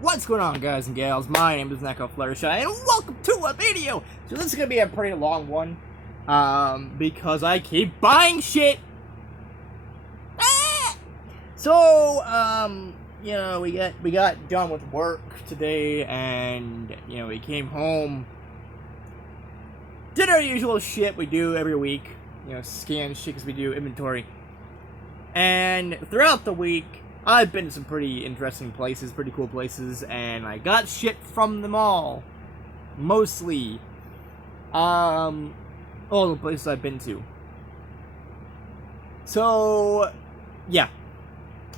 What's going on, guys and gals? My name is Neko Fluttershy, and welcome to a video! So this is gonna be a pretty long one, because I keep buying shit! Ah! So, we got done with work today, and, we came home, did our usual shit we do every week, scan shit because we do inventory, and throughout the week, I've been to some pretty interesting places, pretty cool places, and I got shit from them all. Mostly. All the places I've been to. So, yeah.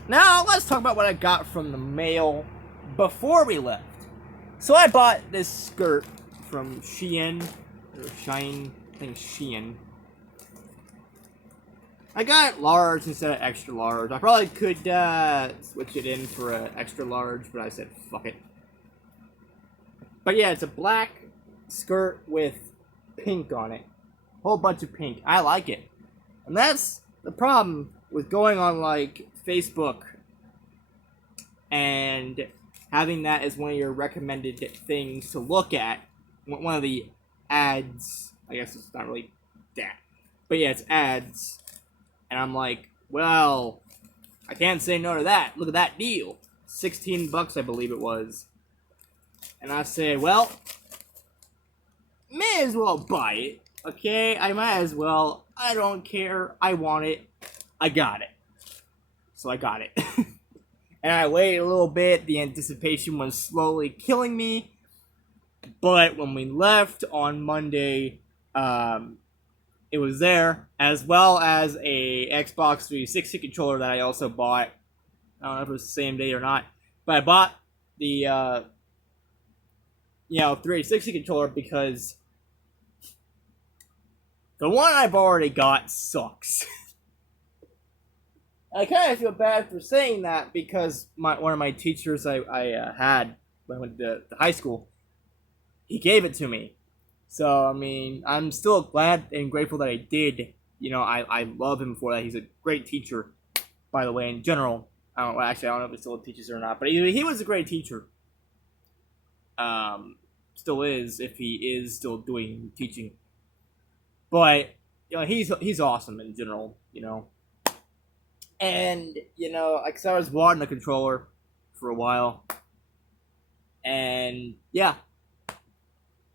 Now, let's talk about what I got from the mail before we left. So I bought this skirt from Shein, or Shine, I think Shein. I got it large instead of extra large. I probably could switch it in for an extra large, but I said fuck it. But yeah, it's a black skirt with pink on it. Whole bunch of pink. I like it. And that's the problem with going on like Facebook and having that as one of your recommended things to look at. One of the ads. I guess it's not really that. But yeah, it's ads. And I'm like, well, I can't say no to that. Look at that deal. $16, I believe it was. And I said, well, may as well buy it. Okay, I might as well. I don't care. I want it. I got it. So I got it. And I waited a little bit. The anticipation was slowly killing me. But when we left on Monday, it was there, as well as a Xbox 360 controller that I also bought. I don't know if it was the same day or not, but I bought the 360 controller because the one I've already got sucks. I kind of feel bad for saying that because one of my teachers I had when I went to high school, he gave it to me. So, I mean, I'm still glad and grateful that I did. I love him for that. He's a great teacher, by the way, in general. I don't know if he still teaches or not, but he was a great teacher. Still is, if he is still doing teaching. But, he's awesome in general, And, because I was wanting a controller for a while. And, yeah.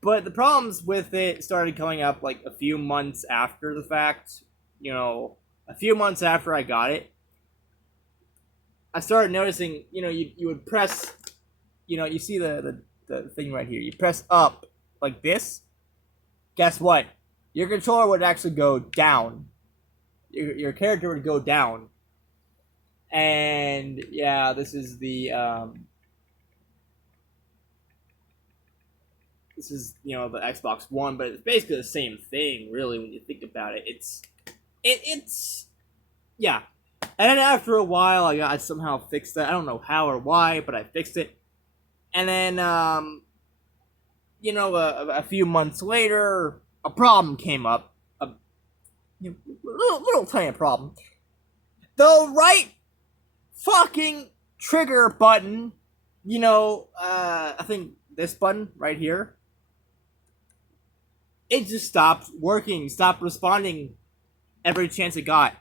But the problems with it started coming up like a few months after the fact. A few months after I got it, I started noticing, you would press, you see the thing right here. You press up like this. Guess what? Your controller would actually go down. Your character would go down. And yeah, this is the this is, the Xbox One, but it's basically the same thing, really, when you think about it. It's, yeah. And then after a while, I somehow fixed that. I don't know how or why, but I fixed it. And then, a few months later, a problem came up. A little tiny problem. The right fucking trigger button, I think this button right here, it just stopped working, stopped responding every chance it got.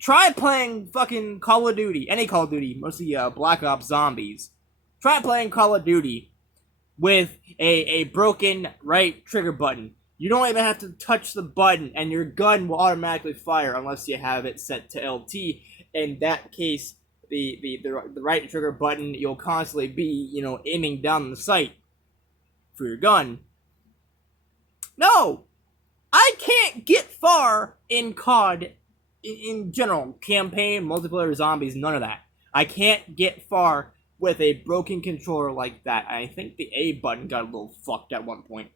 Try playing fucking Call of Duty, any Call of Duty, mostly Black Ops Zombies. Try playing Call of Duty with a broken right trigger button. You don't even have to touch the button, and your gun will automatically fire unless you have it set to LT. In that case, the right trigger button, you'll constantly be, aiming down the sight for your gun. No! I can't get far in COD, in general, campaign, multiplayer, zombies, none of that. I can't get far with a broken controller like that. I think the A button got a little fucked at one point.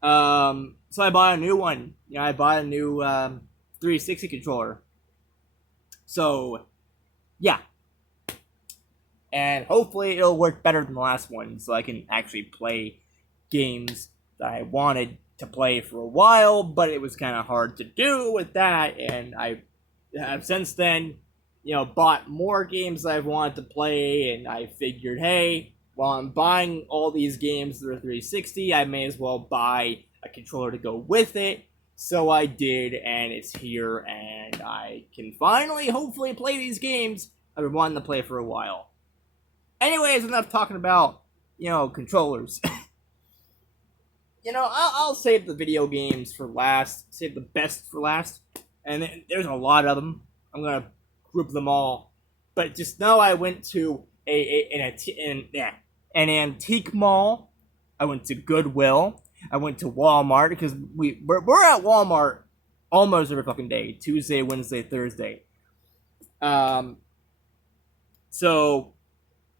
So I bought a new one. I bought a new 360 controller. So, yeah. And hopefully it'll work better than the last one, so I can actually play games that I wanted to play for a while, but it was kind of hard to do with that, and I have since then bought more games I've wanted to play, and I figured, hey, while I'm buying all these games for 360, I may as well buy a controller to go with it. So I did, and it's here, and I can finally, hopefully, play these games I've been wanting to play for a while. Anyways, enough talking about, controllers. I'll save the video games for last, save the best for last, and there's a lot of them. I'm gonna group them all, but just know I went to an antique mall. I went to Goodwill. I went to Walmart because we're at Walmart almost every fucking day, Tuesday, Wednesday, Thursday. So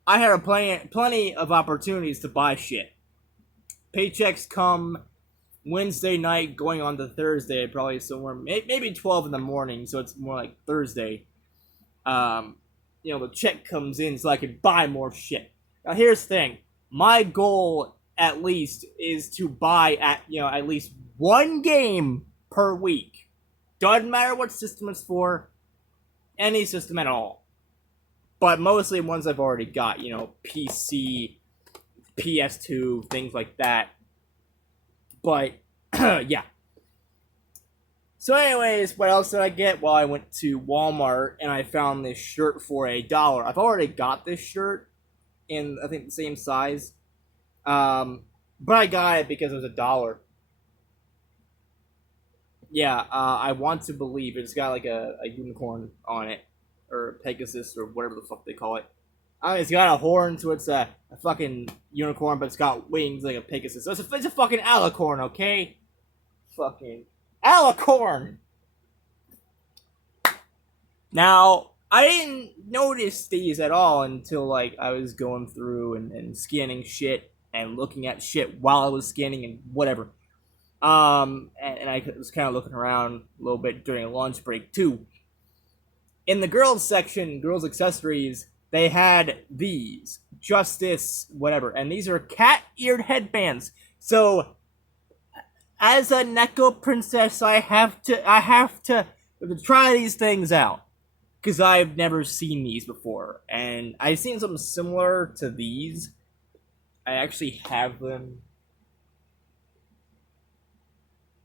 I had plenty of opportunities to buy shit. Paychecks come Wednesday night, going on to Thursday, probably somewhere maybe 12 in the morning, so it's more like Thursday. The check comes in so I can buy more shit. Now here's the thing: my goal at least is to buy at least one game per week. Doesn't matter what system it's for, any system at all. But mostly ones I've already got, PC, PS2, things like that. But, yeah. So anyways, what else did I get? Well, I went to Walmart and I found this shirt for $1. I've already got this shirt in, I think, the same size. But I got it because it was $1. Yeah, I want to believe it's got like a unicorn on it. Or Pegasus, or whatever the fuck they call it. It's got a horn, so it's a fucking unicorn, but it's got wings like a Pegasus. So it's a fucking alicorn, okay? Fucking alicorn! Now, I didn't notice these at all until, I was going through and scanning shit and looking at shit while I was scanning and whatever. And I was kind of looking around a little bit during a lunch break, too. In the girls section, girls accessories, they had these. Justice, whatever. And these are cat-eared headbands. So, as a Neko princess, I have to try these things out. Because I've never seen these before. And I've seen something similar to these. I actually have them.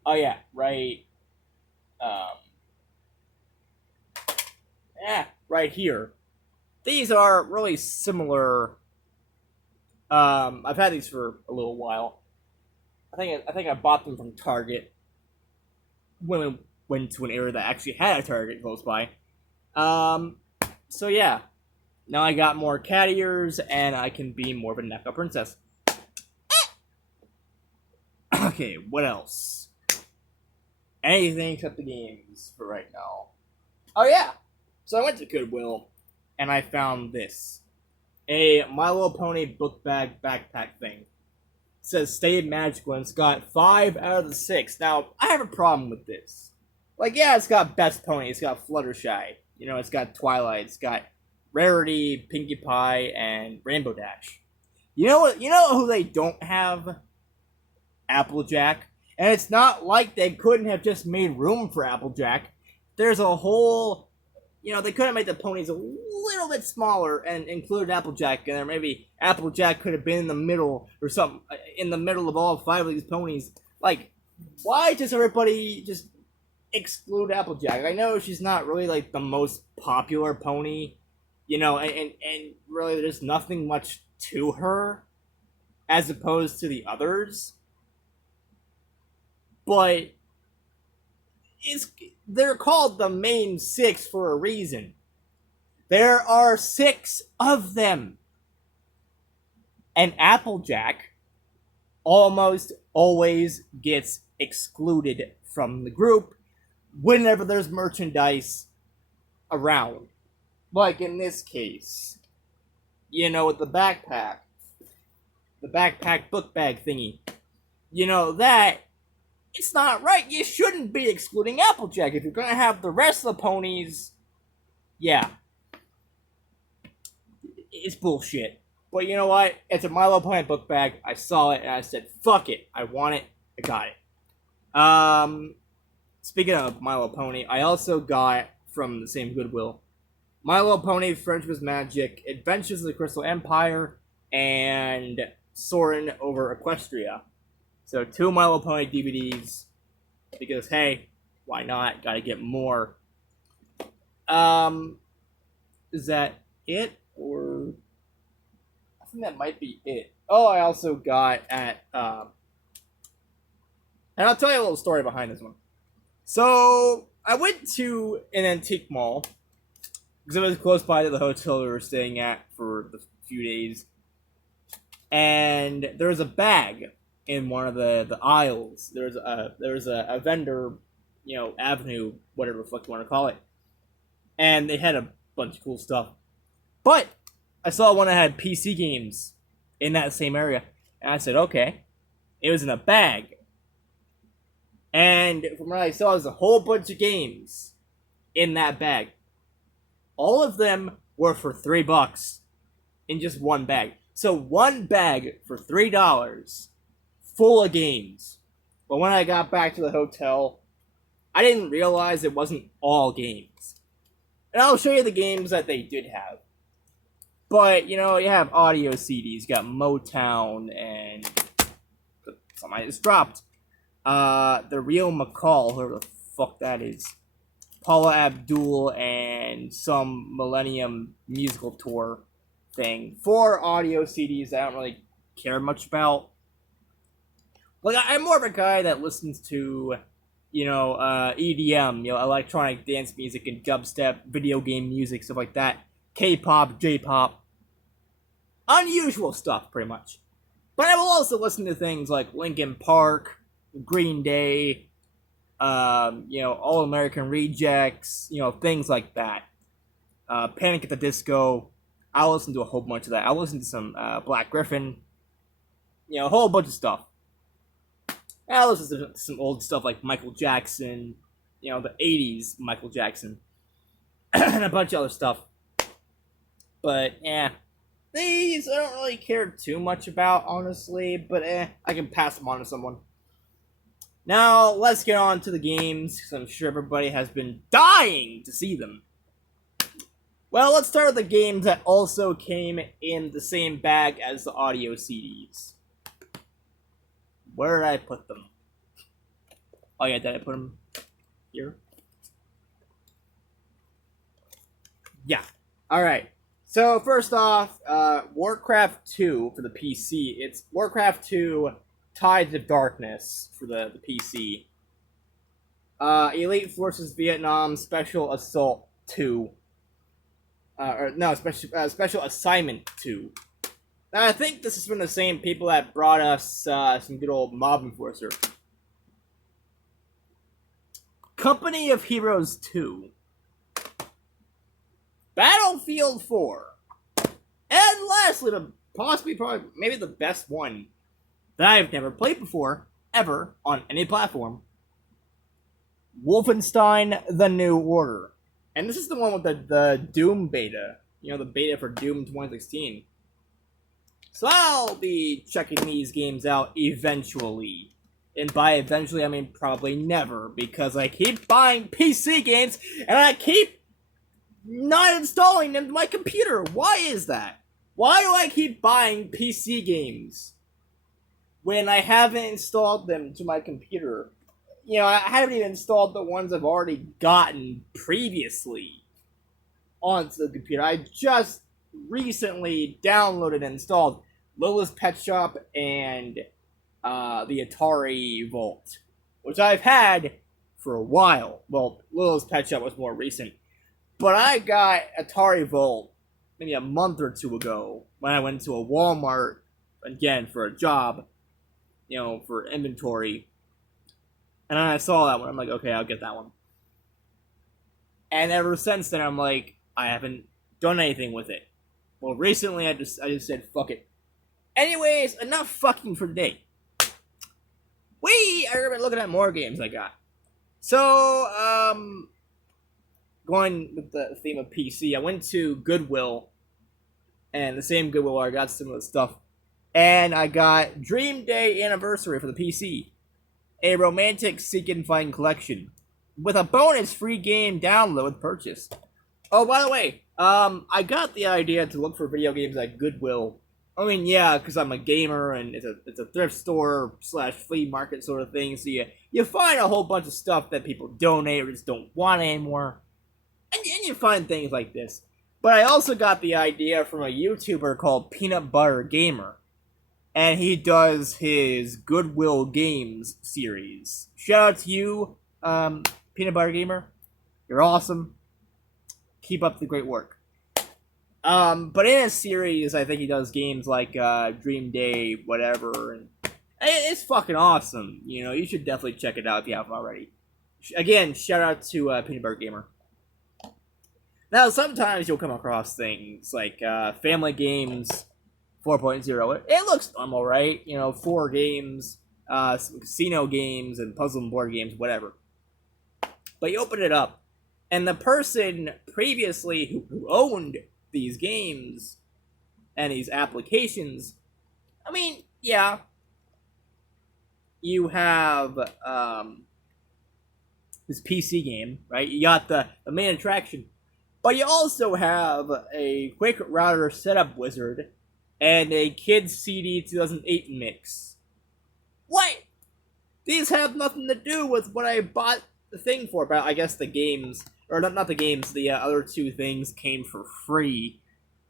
Oh yeah, right. Right here. These are really similar. I've had these for a little while. I think I bought them from Target when we went to an area that actually had a Target close by. So yeah. Now I got more cat ears, and I can be more of a Neko princess. Okay, what else? Anything except the games for right now. Oh yeah! So I went to Goodwill, and I found this. A My Little Pony book bag backpack thing. It says Stay Magical, and it's got 5 out of the 6. Now, I have a problem with this. It's got Best Pony, it's got Fluttershy, it's got Twilight, it's got Rarity, Pinkie Pie, and Rainbow Dash. You know what? You know who they don't have? Applejack. And it's not like they couldn't have just made room for Applejack. There's a whole... they could have made the ponies a little bit smaller and included Applejack in there. Maybe Applejack could have been in the middle or something, in the middle of all 5 of these ponies. Why does everybody just exclude Applejack? I know she's not really, the most popular pony, and really there's nothing much to her as opposed to the others. But they're called the main 6 for a reason. There are 6 of them. And Applejack almost always gets excluded from the group whenever there's merchandise around. Like in this case. With the backpack. The backpack book bag thingy. That... It's not right. You shouldn't be excluding Applejack. If you're going to have the rest of the ponies, yeah. It's bullshit. But you know what? It's a My Little Pony book bag. I saw it and I said, fuck it. I want it. I got it. Speaking of My Little Pony, I also got from the same Goodwill My Little Pony, Friendship is Magic, Adventures of the Crystal Empire, and Soarin' over Equestria. So 2 My Little Pony DVDs, because hey, why not? Gotta get more. Is that it? Or I think that might be it. Oh, I also got at and I'll tell you a little story behind this one. So I went to an antique mall because it was close by to the hotel we were staying at for the few days, and there was a bag in one of the aisles. There was a vendor, avenue, whatever the fuck you want to call it, and they had a bunch of cool stuff. But I saw one that had PC games in that same area, and I said, okay. It was in a bag. And from what I saw, there's a whole bunch of games in that bag. All of them were for $3 in just one bag. So one bag for $3, full of games. But when I got back to the hotel, I didn't realize it wasn't all games. And I'll show you the games that they did have. But, you have audio CDs. You got Motown and something I just dropped. The Real McCall, whoever the fuck that is. Paula Abdul and some Millennium musical tour thing. 4 audio CDs that I don't really care much about. Like, I'm more of a guy that listens to, EDM, electronic dance music and dubstep, video game music, stuff like that. K-pop, J-pop. Unusual stuff, pretty much. But I will also listen to things like Linkin Park, Green Day, All American Rejects, things like that. Panic at the Disco. I'll listen to a whole bunch of that. I'll listen to some Black Griffin. A whole bunch of stuff. I'll listen to some old stuff like Michael Jackson, the 80s Michael Jackson, and a bunch of other stuff. But, these I don't really care too much about, honestly, but I can pass them on to someone. Now, let's get on to the games, because I'm sure everybody has been dying to see them. Well, let's start with the games that also came in the same bag as the audio CDs. Where did I put them? Oh yeah, did I put them here? Yeah. Alright. So, first off, Warcraft 2 for the PC. It's Warcraft 2 Tides of Darkness for the PC. Elite Forces Vietnam Special Assault 2. Special Assignment 2. Now, I think this is from the same people that brought us some good old Mob Enforcer. Company of Heroes 2. Battlefield 4. And lastly, maybe the best one that I've never played before, ever, on any platform. Wolfenstein the New Order. And this is the one with the Doom beta. The beta for Doom 2016. So I'll be checking these games out eventually. And by eventually, I mean probably never. Because I keep buying PC games, and I keep not installing them to my computer. Why is that? Why do I keep buying PC games when I haven't installed them to my computer? I haven't even installed the ones I've already gotten previously onto the computer. I just recently downloaded and installed Little's Pet Shop and the Atari Vault, which I've had for a while. Well, Little's Pet Shop was more recent. But I got Atari Vault maybe a month or two ago when I went to a Walmart, again, for a job, for inventory. And then I saw that one. I'm like, okay, I'll get that one. And ever since then, I'm like, I haven't done anything with it. Well, recently, I just said, fuck it. Anyways, enough fucking for today. We are going to be looking at more games I got. So, going with the theme of PC, I went to Goodwill, and the same Goodwill where I got some of the stuff, and I got Dream Day Anniversary for the PC, a romantic seek and find collection, with a bonus free game download purchase. Oh, by the way, I got the idea to look for video games at Goodwill. I mean, yeah, because I'm a gamer and it's a thrift store slash flea market sort of thing. So you find a whole bunch of stuff that people donate or just don't want anymore, and you find things like this. But I also got the idea from a YouTuber called Peanut Butter Gamer, and he does his Goodwill Games series. Shout out to you, Peanut Butter Gamer. You're awesome. Keep up the great work. But in his series, I think he does games like Dream Day, whatever, and it's fucking awesome. You know, you should definitely check it out if you haven't already. Again, shout out to Peanut Butter Gamer. Now, sometimes you'll come across things like Family Games 4.0. It looks normal, right? You know, 4 games, some casino games, and puzzle and board games, whatever. But you open it up, and the person previously who owned these games and these applications, I mean, yeah, you have this PC game, right? You got the main attraction, but you also have a quick router setup wizard and a Kids CD 2008 mix. What? These have nothing to do with what I bought the thing for, but I guess the games, or not the games, the other 2 things came for free.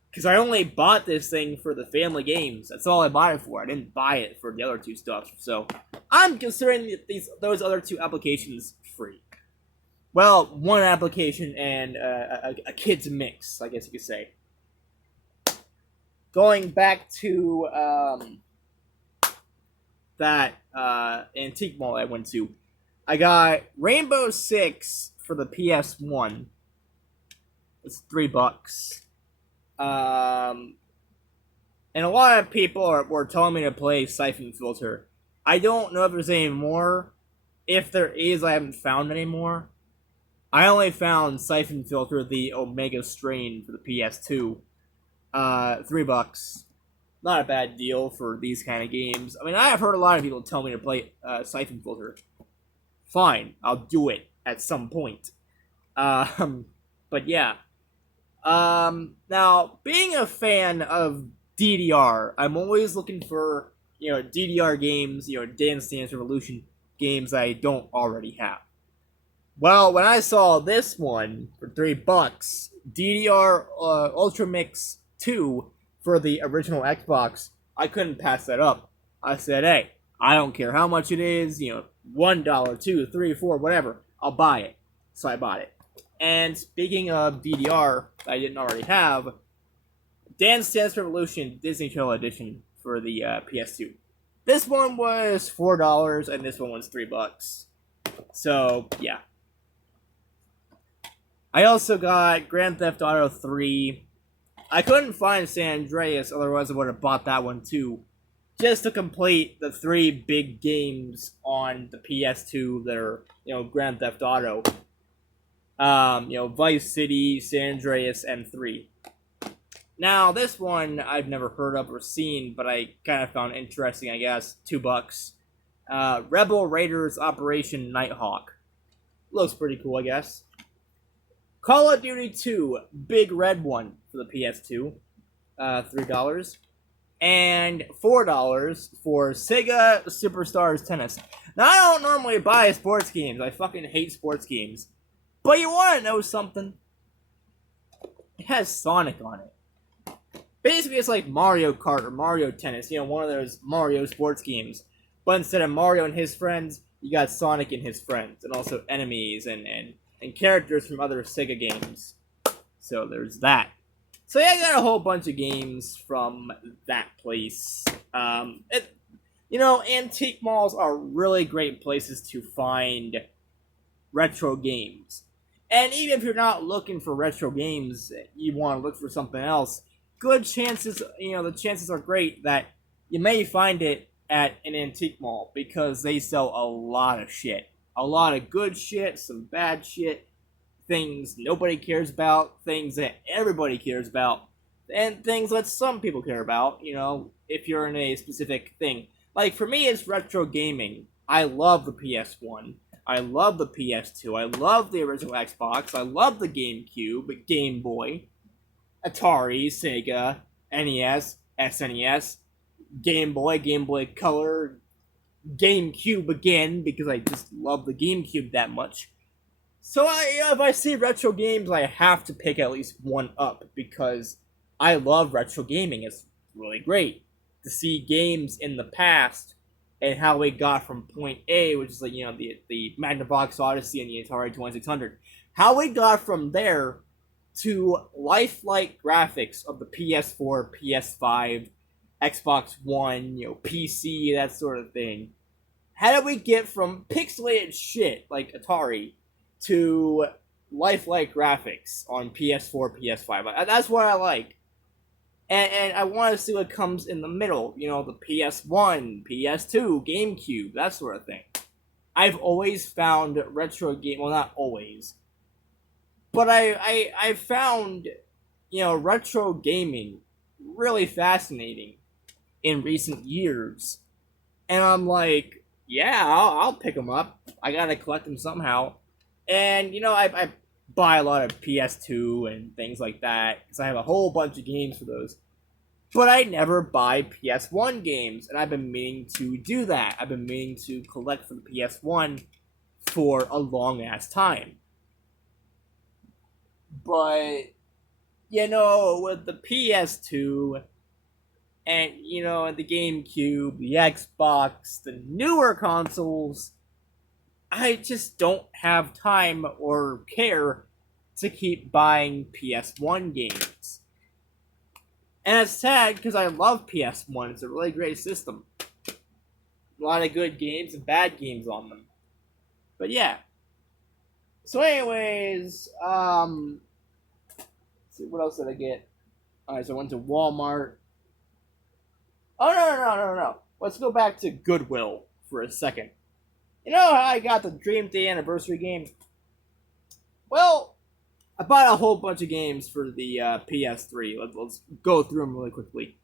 Because I only bought this thing for the family games. That's all I bought it for. I didn't buy it for the other 2 stuff. So I'm considering those other 2 applications free. Well, 1 application and a kid's mix, I guess you could say. Going back to that antique mall I went to, I got Rainbow Six for the PS1. It's $3. And a lot of people were telling me to play Siphon Filter. I don't know if there's any more. If there is, I haven't found any more. I only found Siphon Filter, the Omega Strain for the PS2. $3. Not a bad deal for these kind of games. I mean, I have heard a lot of people tell me to play Siphon Filter. Fine, I'll do it at some point. But yeah. Now, being a fan of DDR, I'm always looking for, DDR games, Dance Dance Revolution games I don't already have. Well, when I saw this one for $3, DDR Ultra Mix 2 for the original Xbox, I couldn't pass that up. I said, hey, I don't care how much it is, $1, $2, $3, $4, whatever, I'll buy it. So I bought it. And speaking of DDR that I didn't already have, Dance Dance Revolution Disney Channel Edition for the PS2. This one was $4 and this one was $3. So, yeah. I also got Grand Theft Auto 3. I couldn't find San Andreas, otherwise I would have bought that one too. Just to complete the 3 big games on the PS2 that are, Grand Theft Auto. Vice City, San Andreas, and 3. Now, this one I've never heard of or seen, but I kind of found interesting, I guess. $2. Rebel Raiders Operation Nighthawk. Looks pretty cool, I guess. Call of Duty 2, Big Red one for the PS2. $3. And $4 for Sega Superstars Tennis. Now, I don't normally buy sports games. I fucking hate sports games. But you want to know something? It has Sonic on it. Basically, it's like Mario Kart or Mario Tennis. One of those Mario sports games. But instead of Mario and his friends, you got Sonic and his friends. And also enemies and characters from other Sega games. So there's that. So yeah, I got a whole bunch of games from that place. Antique malls are really great places to find retro games. And even if you're not looking for retro games, you want to look for something else, good chances, the chances are great that you may find it at an antique mall because they sell a lot of shit. A lot of good shit, some bad shit, things nobody cares about, things that everybody cares about, and things that some people care about, if you're in a specific thing. Like, for me, it's retro gaming. I love the PS1. I love the PS2. I love the original Xbox. I love the GameCube, Game Boy. Atari, Sega, NES, SNES, Game Boy, Game Boy Color, GameCube again, because I just love the GameCube that much. So if I see retro games, I have to pick at least one up, because I love retro gaming. It's really great to see games in the past and how we got from point A, which is like, the Magnavox Odyssey and the Atari 2600, how we got from there to lifelike graphics of the PS4, PS5, Xbox One, PC, that sort of thing. How did we get from pixelated shit like Atari to lifelike graphics on PS4, PS5? That's what I like. And I want to see what comes in the middle. The PS1, PS2, GameCube, that sort of thing. I've always found retro game. Well, not always, but I found retro gaming really fascinating in recent years, and I'm like, yeah, I'll pick them up. I gotta collect them somehow, and I buy a lot of PS2 and things like that because I have a whole bunch of games for those. But I never buy PS1 games, and I've been meaning to do that. I've been meaning to collect for the PS1 for a long ass time. But with the PS2 and the GameCube, the Xbox, the newer consoles, I just don't have time or care to keep buying PS1 games. And it's sad because I love PS1. It's a really great system. A lot of good games and bad games on them. But yeah. So anyways, let's see, what else did I get? Alright, so I went to Walmart. Oh, no. Let's go back to Goodwill for a second. You know how I got the Dream Day anniversary game? Well, I bought a whole bunch of games for the PS3. Let's go through them really quickly.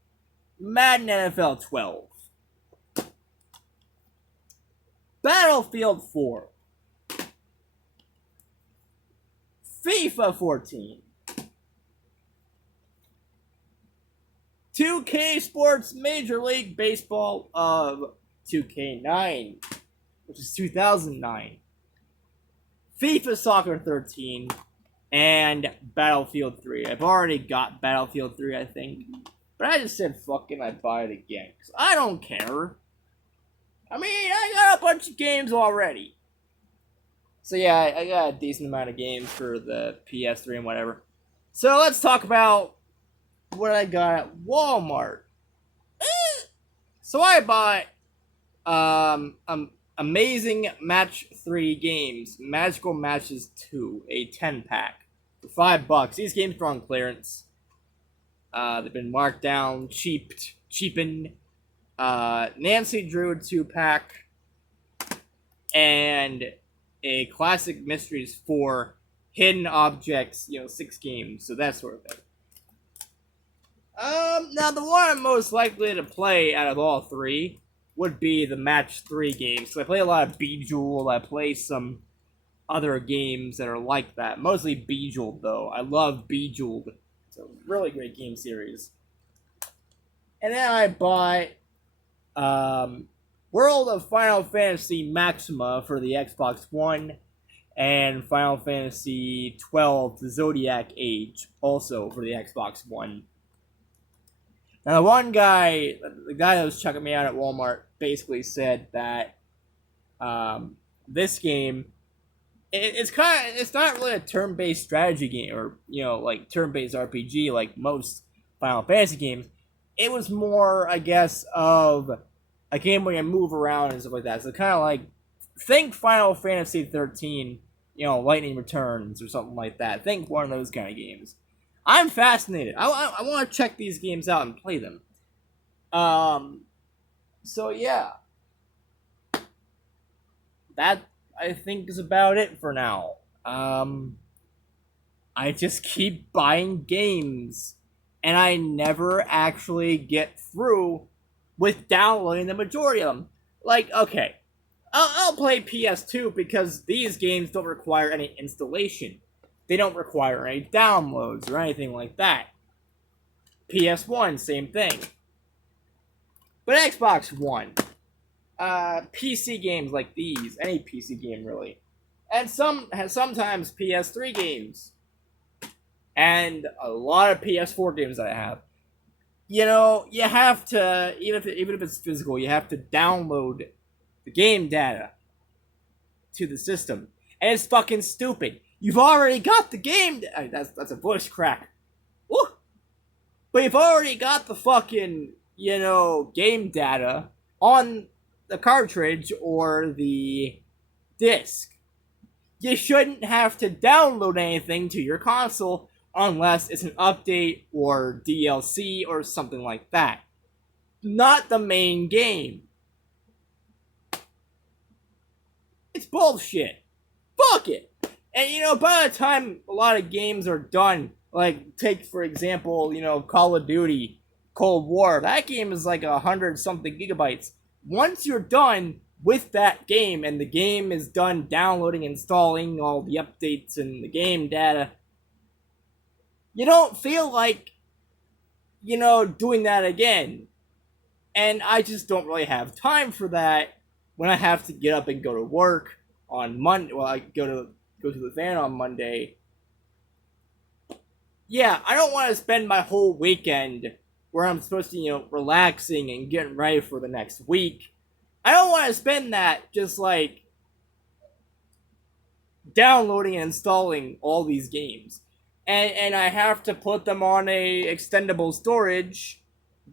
Madden NFL 12. Battlefield 4. FIFA 14. 2K Sports Major League Baseball of 2K9, which is 2009. FIFA Soccer 13, and Battlefield 3. I've already got Battlefield 3, I think. But I just said, fucking, I buy it again. Because I don't care. I mean, I got a bunch of games already. So yeah, I got a decent amount of games for the PS3 and whatever. So let's talk about what I got at Walmart. So I bought Amazing Match 3 games, Magical Matches 2, a 10-pack for $5. These games are on clearance. They've been marked down, cheapened. Nancy Drew 2-pack, and a Classic Mysteries 4 Hidden Objects, 6 games, so that sort of thing. Now the one I'm most likely to play out of all three would be the Match 3 games. So I play a lot of Bejeweled, I play some other games that are like that. Mostly Bejeweled, though. I love Bejeweled. It's a really great game series. And then I bought World of Final Fantasy Maxima for the Xbox One, and Final Fantasy 12 The Zodiac Age, also for the Xbox One. Now, the guy that was checking me out at Walmart basically said that this game, it's not really a turn-based strategy game, or like turn-based RPG like most Final Fantasy games. It was more, I guess, of a game where you move around and stuff like that. So kind of like, think Final Fantasy 13, Lightning Returns or something like that. Think one of those kind of games. I'm fascinated. I want to check these games out and play them. So yeah. That, I think, is about it for now. I just keep buying games, and I never actually get through with downloading the majority of them. Like, okay, I'll play PS2 because these games don't require any installation. They don't require any downloads or anything like that. PS1, same thing. But Xbox One, PC games like these, any PC game really, and sometimes PS3 games, and a lot of PS4 games that I have. You know, you have to, even if it's physical, you have to download the game data to the system, and it's fucking stupid. You've already got the game. That's a voice crack. Woo! But you've already got the fucking, game data on the cartridge or the disc. You shouldn't have to download anything to your console unless it's an update or DLC or something like that. Not the main game. It's bullshit. Fuck it. And by the time a lot of games are done, like take for example, Call of Duty, Cold War, that game is like 100 something gigabytes. Once you're done with that game and the game is done downloading, installing all the updates and the game data, you don't feel like, doing that again. And I just don't really have time for that when I have to get up and go to work on Monday. Well, I go to the van on Monday. Yeah, I don't want to spend my whole weekend where I'm supposed to, relaxing and getting ready for the next week. I don't want to spend that just like downloading and installing all these games. And I have to put them on a extendable storage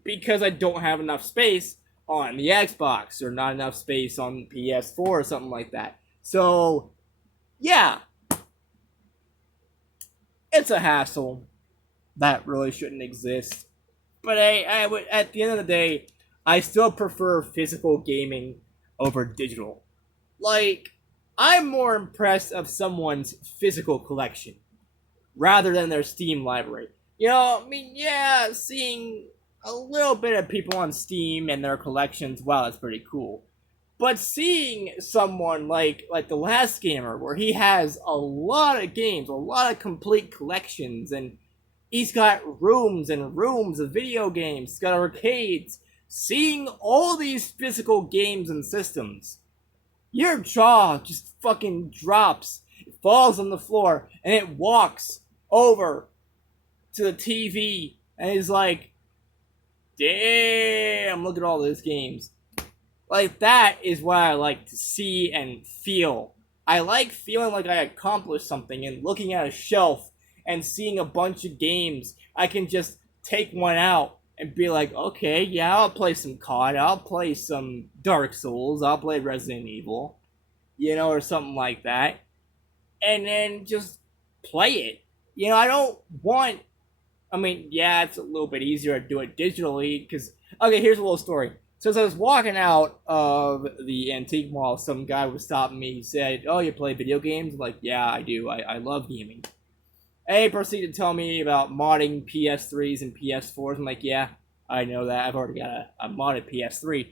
because I don't have enough space on the Xbox or not enough space on PS4 or something like that. So, yeah. It's a hassle that really shouldn't exist. But I would, at the end of the day, I still prefer physical gaming over digital. Like, I'm more impressed of someone's physical collection rather than their Steam library. Seeing a little bit of people on Steam and their collections, wow, that's pretty cool. But seeing someone like The Last Gamer, where he has a lot of games, a lot of complete collections, and he's got rooms and rooms of video games, he's got arcades, seeing all these physical games and systems, your jaw just fucking drops. It falls on the floor, and it walks over to the TV, and he's like, damn, look at all those games. Like, that is what I like to see and feel. I like feeling like I accomplished something and looking at a shelf and seeing a bunch of games. I can just take one out and be like, okay, yeah, I'll play some COD, I'll play some Dark Souls, I'll play Resident Evil, or something like that. And then just play it. I don't want... it's a little bit easier to do it digitally, because... Okay, here's a little story. So as I was walking out of the antique mall, some guy was stopping me. He said, oh, you play video games? I'm like, yeah, I do. I love gaming. And he proceeded to tell me about modding PS3s and PS4s. I'm like, yeah, I know that. I've already got a modded PS3.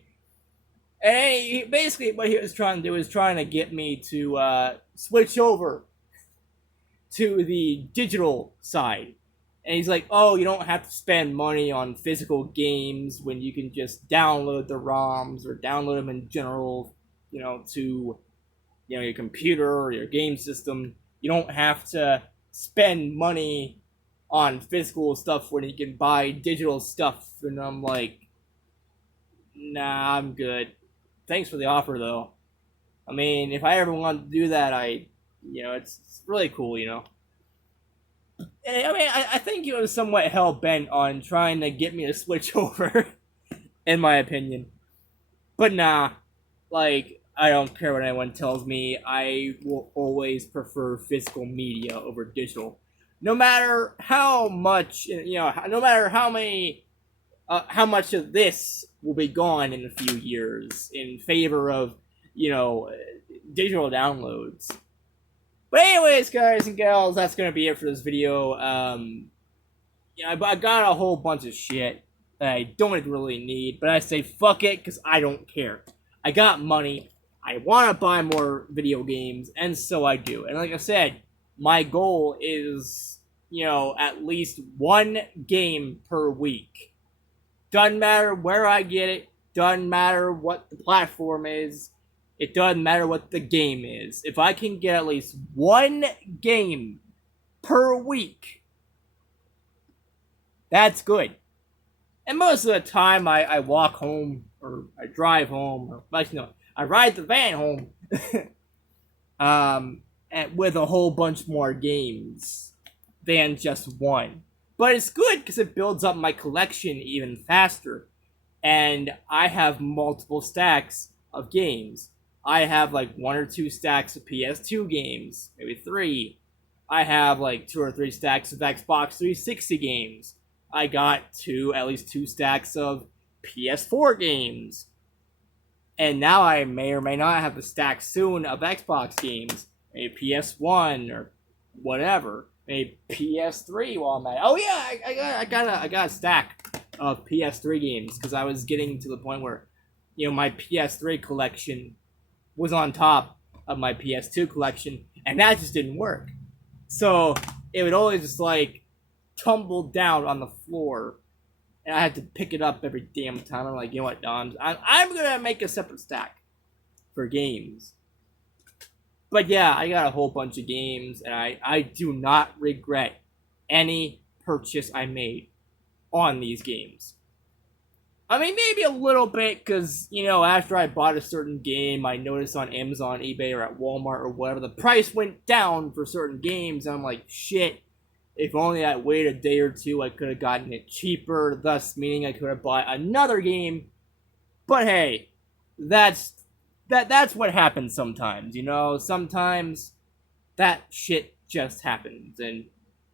And basically what he was trying to do is trying to get me to switch over to the digital side. And he's like, oh, you don't have to spend money on physical games when you can just download the ROMs or download them in general, to, your computer or your game system. You don't have to spend money on physical stuff when you can buy digital stuff. And I'm like, nah, I'm good. Thanks for the offer, though. If I ever wanted to do that, it's really cool, I think he was somewhat hell-bent on trying to get me to switch over, in my opinion. But nah, I don't care what anyone tells me. I will always prefer physical media over digital. No matter how much, no matter how much of this will be gone in a few years in favor of, digital downloads. But anyways, guys and gals, that's going to be it for this video. I got a whole bunch of shit that I don't really need, but I say fuck it, because I don't care. I got money, I want to buy more video games, and so I do. And like I said, my goal is at least one game per week. Doesn't matter where I get it, doesn't matter what the platform is, it doesn't matter what the game is. If I can get at least one game per week, that's good. And most of the time, I walk home, or I drive home, or actually, no, I ride the van home with a whole bunch more games than just one. But it's good because it builds up my collection even faster. And I have multiple stacks of games. I have like 1 or 2 stacks of PS2 games, maybe 3. I have like 2 or 3 stacks of Xbox 360 games. I got at least 2 stacks of PS4 games. And now I may or may not have a stack soon of Xbox games. Maybe PS1 or whatever. Maybe PS3 while I'm at it. Oh yeah, I got a stack of PS3 games because I was getting to the point where, my PS3 collection was on top of my PS2 collection, and that just didn't work. So it would always just like tumble down on the floor, and I had to pick it up every damn time. I'm like, you know what, Dom? I'm gonna make a separate stack for games. But yeah, I got a whole bunch of games, and I do not regret any purchase I made on these games. I mean, maybe a little bit, because, after I bought a certain game, I noticed on Amazon, eBay, or at Walmart, or whatever, the price went down for certain games, and I'm like, shit, if only I waited a day or two, I could have gotten it cheaper, thus meaning I could have bought another game. But hey, that's what happens sometimes, Sometimes that shit just happens, and,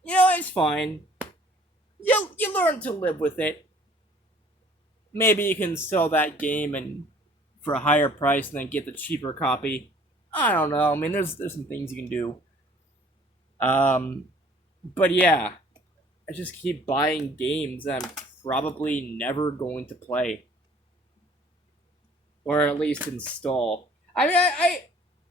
it's fine. You learn to live with it. Maybe you can sell that game and for a higher price and then get the cheaper copy. I don't know. I mean, there's some things you can do. But yeah, I just keep buying games that I'm probably never going to play, or at least install. I mean,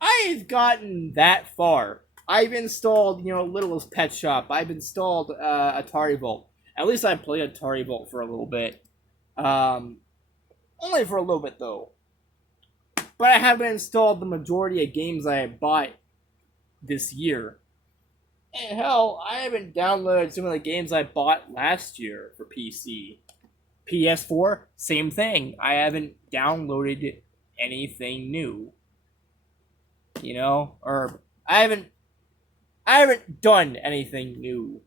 I've gotten that far. I've installed, Littlest Pet Shop. I've installed Atari Vault. At least I played Atari Vault for a little bit. Only for a little bit though. But I haven't installed the majority of games I bought this year. And hell, I haven't downloaded some of the games I bought last year for PC. PS4, same thing. I haven't downloaded anything new. Or I haven't done anything new.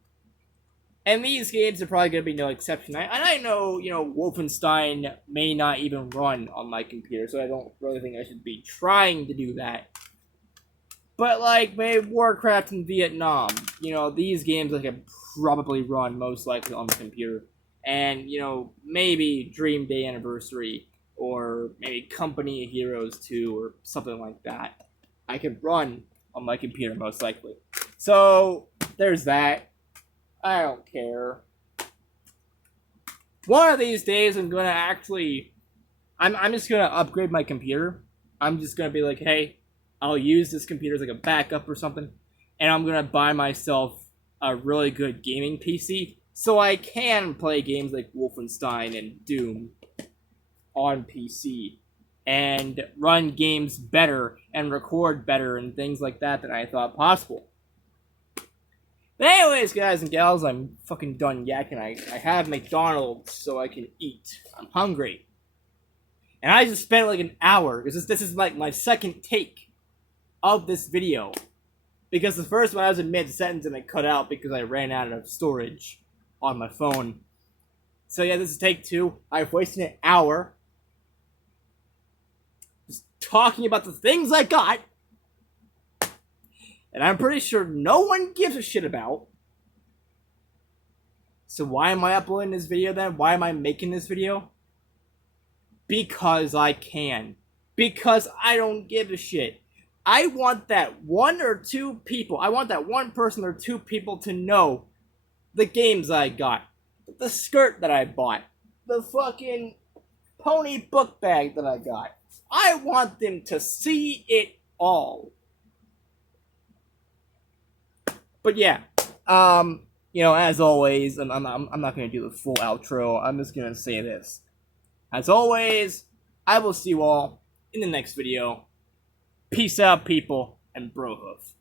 And these games are probably going to be no exception. I know, Wolfenstein may not even run on my computer, so I don't really think I should be trying to do that. But, like, maybe Warcraft and Vietnam, these games I could probably run most likely on my computer. And, maybe Dream Day Anniversary, or maybe Company of Heroes 2, or something like that. I could run on my computer most likely. So, there's that. I don't care. One of these days, I'm just gonna upgrade my computer. I'm just gonna be like, hey, I'll use this computer as like a backup or something, and I'm gonna buy myself a really good gaming PC so I can play games like Wolfenstein and Doom on PC and run games better and record better and things like that than I thought possible. But anyways, guys and gals, I'm fucking done yakking. I have McDonald's so I can eat. I'm hungry. And I just spent like an hour, because this is like my second take of this video. Because the first one I was in mid-sentence and I cut out because I ran out of storage on my phone. So yeah, this is take 2. I've wasted an hour just talking about the things I got. And I'm pretty sure no one gives a shit about. So why am I uploading this video then? Why am I making this video? Because I can. Because I don't give a shit. I want that 1 or 2 people, I want that 1 person or 2 people to know the games I got. The skirt that I bought. The fucking pony book bag that I got. I want them to see it all. But yeah, You know, as always, I'm not gonna do the full outro. I'm just gonna say this. As always, I will see you all in the next video. Peace out, people, and brohoof.